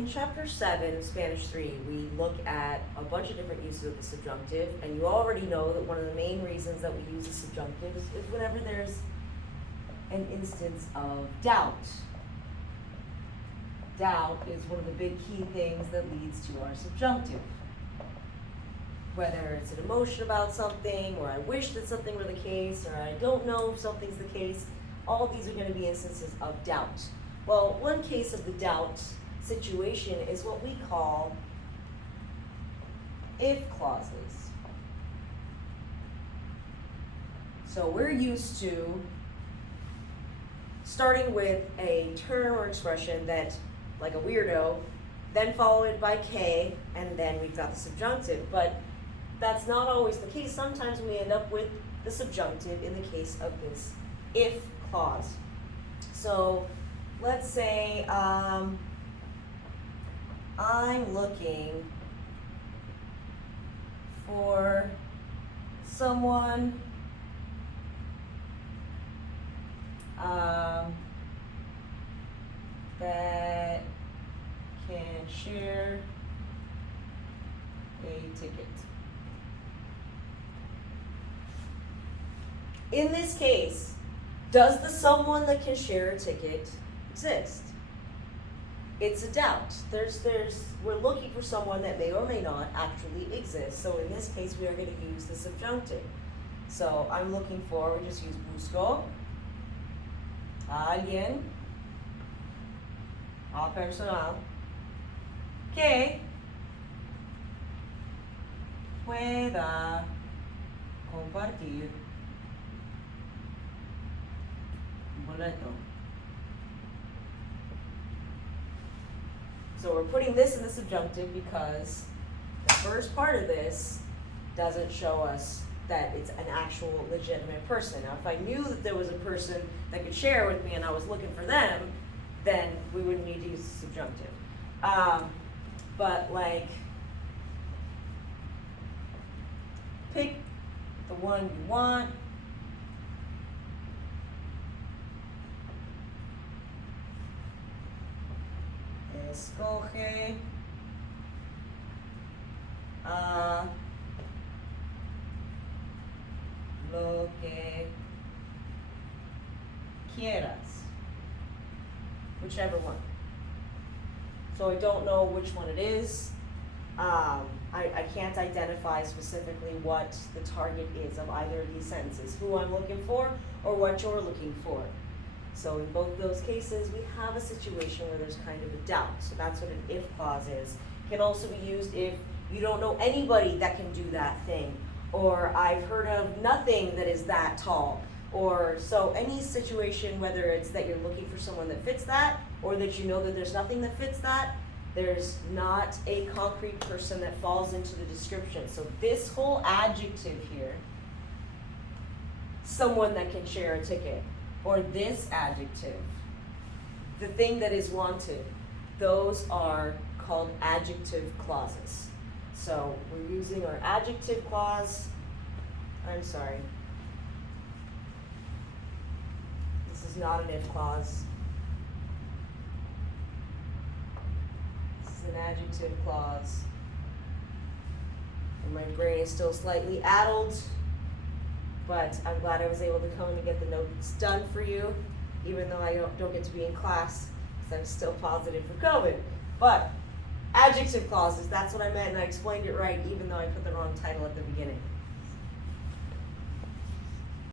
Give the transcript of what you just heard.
in chapter 7, Spanish 3, we look at a bunch of different uses of the subjunctive, and you already know that one of the main reasons that we use the subjunctive is whenever there's an instance of doubt. Doubt is one of the big key things that leads to our subjunctive. Whether it's an emotion about something, or I wish that something were the case, or I don't know if something's the case, all of these are going to be instances of doubt. Well, one case of the doubt situation is what we call if clauses. So we're used to starting with a term or expression that, like a weirdo, then followed by K, and then we've got the subjunctive. But that's not always the case. Sometimes we end up with the subjunctive in the case of this if clause. So let's say I'm looking for someone that can share a ticket. In this case, does the someone that can share a ticket exist? It's a doubt. We're looking for someone that may or may not actually exist. So in this case, we are going to use the subjunctive. So I'm looking for, we just use busco a alguien, a personal, que pueda compartir boleto. So we're putting this in the subjunctive because the first part of this doesn't show us that it's an actual legitimate person. Now, if I knew that there was a person that could share with me and I was looking for them, then we wouldn't need to use the subjunctive. But like, pick the one you want. Escoge a lo que quieras, whichever one. So I don't know which one it is. I can't identify specifically what the target is of either of these sentences, who I'm looking for or what you're looking for. So in both those cases, we have a situation where there's kind of a doubt. So that's what an if clause is. It can also be used if you don't know anybody that can do that thing, or I've heard of nothing that is that tall, or so any situation, whether it's that you're looking for someone that fits that, or that you know that there's nothing that fits that, there's not a concrete person that falls into the description. So this whole adjective here, someone that can share a ticket, or this adjective, the thing that is wanted, those are called adjective clauses. So we're using our adjective clause. I'm sorry. This is not an if clause. This is an adjective clause. And my brain is still slightly addled, but I'm glad I was able to come and get the notes done for you, even though I don't get to be in class because I'm still positive for COVID. But adjective clauses, that's what I meant, and I explained it right, even though I put the wrong title at the beginning.